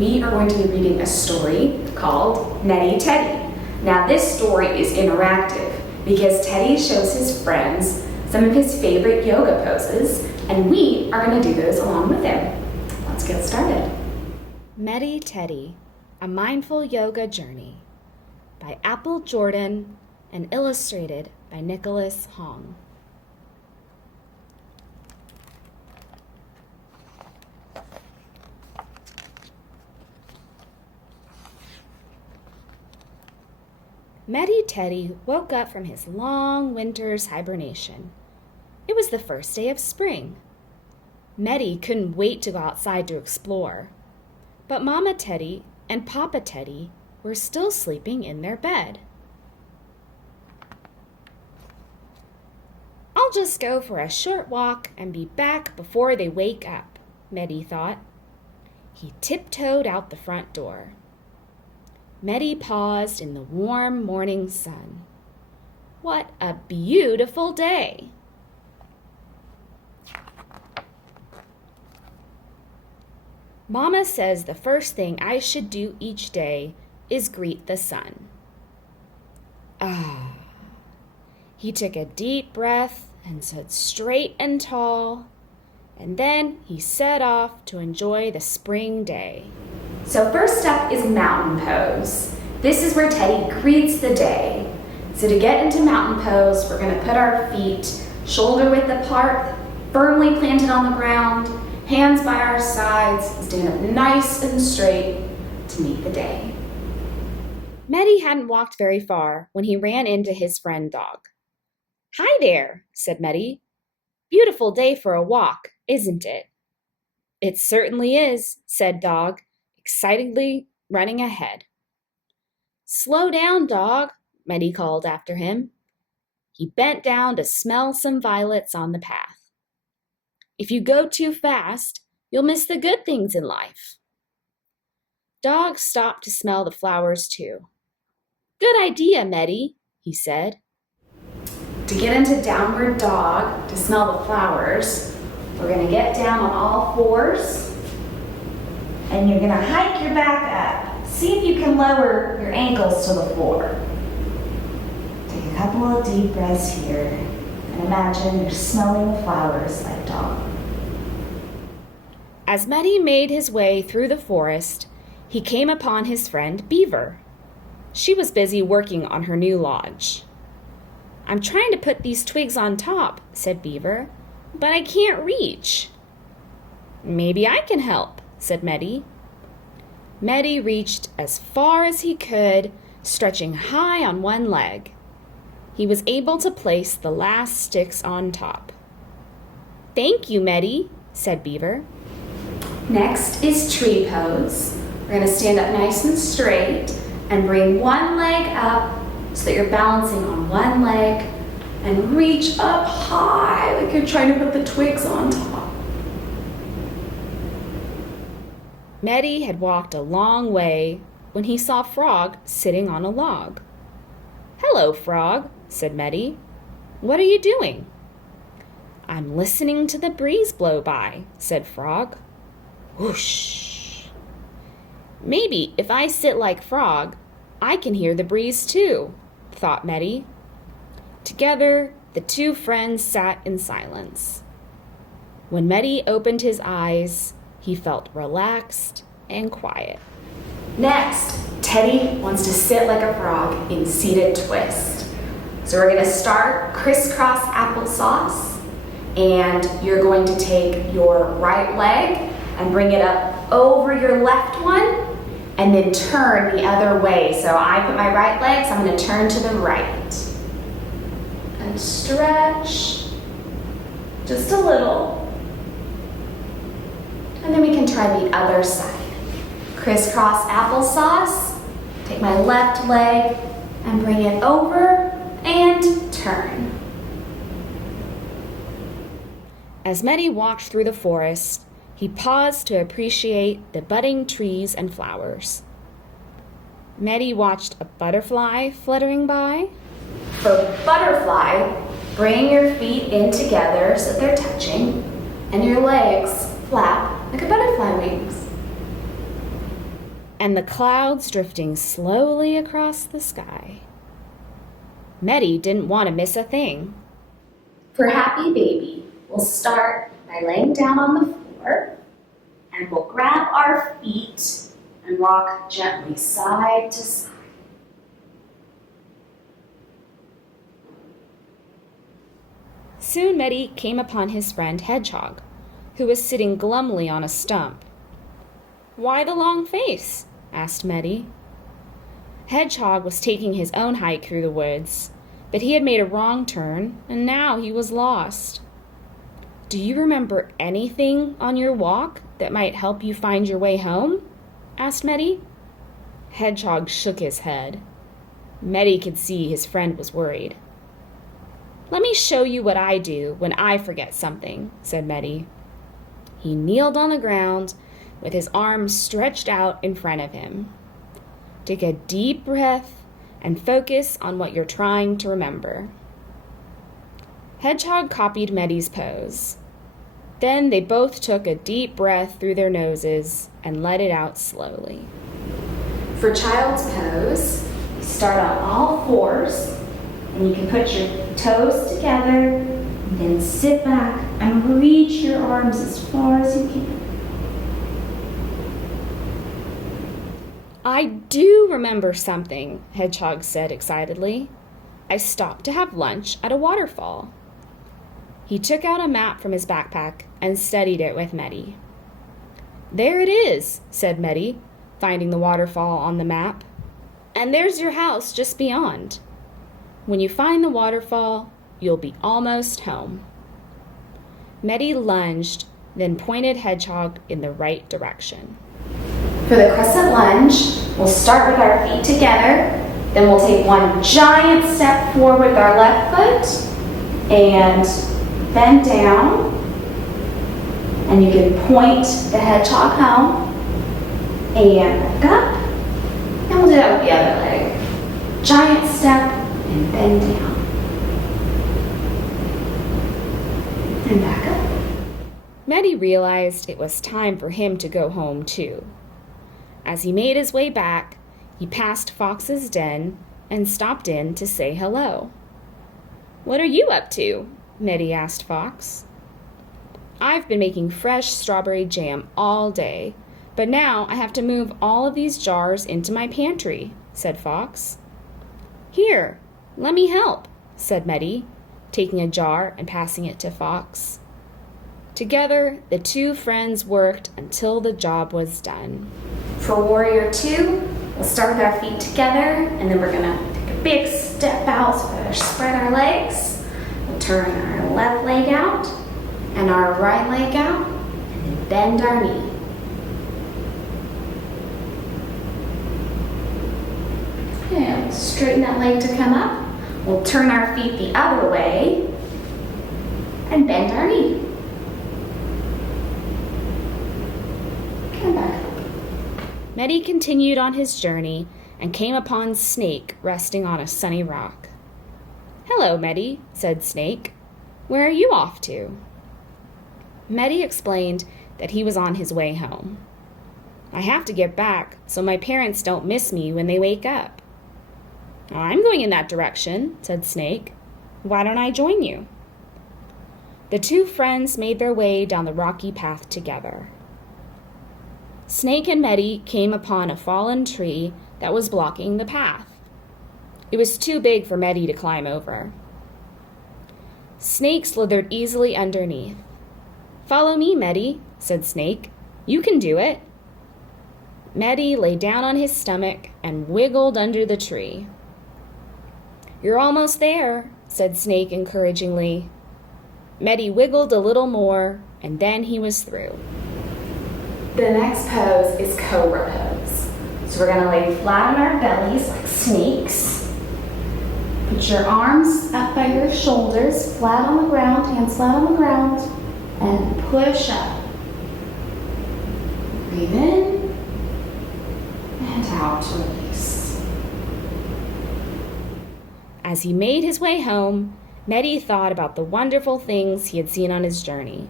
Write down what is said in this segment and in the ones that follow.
we are going to be reading a story called Meddy, Teddy. Now this story is interactive because Teddy shows his friends some of his favorite yoga poses, and we are going to do those along with him. Let's get started. Meddy, Teddy, A Mindful Yoga Journey by Apple Jordan and illustrated by Nicholas Hong. Meddy Teddy woke up from his long winter's hibernation. It was the first day of spring. Meddy couldn't wait to go outside to explore, but Mama Teddy and Papa Teddy were still sleeping in their bed. I'll just go for a short walk and be back before they wake up, Meddy thought. He tiptoed out the front door. Meddy paused in the warm morning sun. What a beautiful day! Mama says the first thing I should do each day is greet the sun. Ah. He took a deep breath and stood straight and tall, and then he set off to enjoy the spring day. So first up is mountain pose. This is where Teddy greets the day. So to get into mountain pose, we're going to put our feet shoulder width apart, firmly planted on the ground, hands by our sides, stand up nice and straight to meet the day. Meddy hadn't walked very far when he ran into his friend Dog. Hi there, said Meddy. Beautiful day for a walk, isn't it? It certainly is, said Dog, excitedly running ahead. Slow down, Dog, Meddy called after him. He bent down to smell some violets on the path. If you go too fast, you'll miss the good things in life. Dog stopped to smell the flowers too. Good idea, Meddy, he said. To get into downward dog, to smell the flowers, we're going to get down on all fours, and you're going to hike your back up. See if you can lower your ankles to the floor. Take a couple of deep breaths here, and imagine you're smelling the flowers like Dog. As Meddy made his way through the forest, he came upon his friend Beaver. She was busy working on her new lodge. I'm trying to put these twigs on top, said Beaver, but I can't reach. Maybe I can help, said Meddy. Meddy reached as far as he could, stretching high on one leg. He was able to place the last sticks on top. Thank you, Meddy, said Beaver. Next is tree pose. We're going to stand up nice and straight and bring one leg up so that you're balancing on one leg and reach up high like you're trying to put the twigs on top. Meddy had walked a long way when he saw Frog sitting on a log. Hello, Frog, said Meddy. What are you doing? I'm listening to the breeze blow by, said Frog. Whoosh! Maybe if I sit like Frog, I can hear the breeze too, thought Meddy. Together, the two friends sat in silence. When Meddy opened his eyes, he felt relaxed and quiet. Next, Teddy wants to sit like a frog in seated twist. So we're going to start crisscross applesauce, and you're going to take your right leg and bring it up over your left one, and then turn the other way. So I put my right leg, so I'm going to turn to the right. And stretch just a little. And then we can try the other side. Crisscross applesauce. Take my left leg and bring it over and turn. As Meddy walked through the forest, he paused to appreciate the budding trees and flowers. Meddy watched a butterfly fluttering by. For butterfly, bring your feet in together so they're touching, and your legs flap like a butterfly wings. and the clouds drifting slowly across the sky. Meddy didn't want to miss a thing. For Happy Baby, we'll start by laying down on the floor, and we'll grab our feet and rock gently side to side. Soon Meddy came upon his friend Hedgehog, who was sitting glumly on a stump. "Why the long face?" asked Meddy. Hedgehog was taking his own hike through the woods, but he had made a wrong turn, and now he was lost. "Do you remember anything on your walk that might help you find your way home?" asked Meddy. Hedgehog shook his head. Meddy could see his friend was worried. "Let me show you what I do when I forget something," said Meddy. He kneeled on the ground with his arms stretched out in front of him. Take a deep breath and focus on what you're trying to remember. Hedgehog copied Meddy's pose. Then they both took a deep breath through their noses and let it out slowly. For child's pose, you start on all fours, and you can put your toes together, and then sit back and reach your arms as far as you can. "I do remember something," Hedgehog said excitedly. "I stopped to have lunch at a waterfall." He took out a map from his backpack and studied it with Meddy. "There it is," said Meddy, finding the waterfall on the map. "And there's your house just beyond. When you find the waterfall, you'll be almost home." Meddy lunged, then pointed Hedgehog in the right direction. For the Crescent Lunge, we'll start with our feet together, then we'll take one giant step forward with our left foot, and bend down, and you can point the hedgehog home, and back up, and we'll do that with the other leg. Giant step, and bend down, and back up. Meddy realized it was time for him to go home too. As he made his way back, he passed Fox's den and stopped in to say hello. "What are you up to?" Meddy asked Fox. "I've been making fresh strawberry jam all day, but now I have to move all of these jars into my pantry," said Fox. "Here, let me help," said Meddy, taking a jar and passing it to Fox. Together, the two friends worked until the job was done. For Warrior 2, we'll start with our feet together, and then we're gonna take a big step out, so we're gonna spread our legs. We'll turn our left leg out, and our right leg out, and then bend our knee. And straighten that leg to come up. We'll turn our feet the other way, and bend our knee. Come back up. Meddy continued on his journey and came upon Snake resting on a sunny rock. "Hello, Meddy," said Snake. "Where are you off to?" Meddy explained that he was on his way home. "I have to get back so my parents don't miss me when they wake up." "I'm going in that direction," said Snake. "Why don't I join you?" The two friends made their way down the rocky path together. Snake and Meddy came upon a fallen tree that was blocking the path. It was too big for Meddy to climb over. Snake slithered easily underneath. "Follow me, Meddy," said Snake. "You can do it." Meddy lay down on his stomach and wiggled under the tree. "You're almost there," said Snake encouragingly. Meddy wiggled a little more, and then he was through. The next pose is Cobra pose. So we're gonna lay flat on our bellies like snakes. Put your arms up by your shoulders, flat on the ground, hands flat on the ground, and push up. Breathe in, and out to release. As he made his way home, Meddy thought about the wonderful things he had seen on his journey.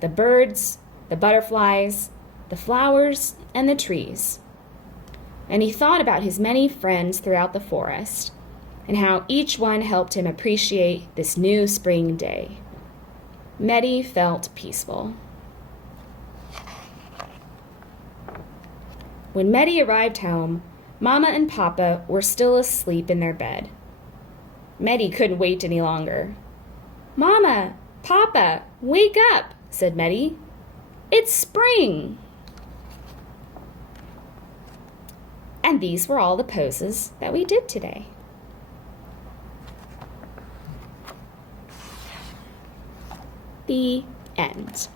The birds, the butterflies, the flowers, and the trees. and he thought about his many friends throughout the forest and how each one helped him appreciate this new spring day. Meddy felt peaceful. When Meddy arrived home, Mama and Papa were still asleep in their bed. Meddy couldn't wait any longer. "Mama, Papa, wake up," said Meddy. "It's spring." And these were all the poses that we did today. The end.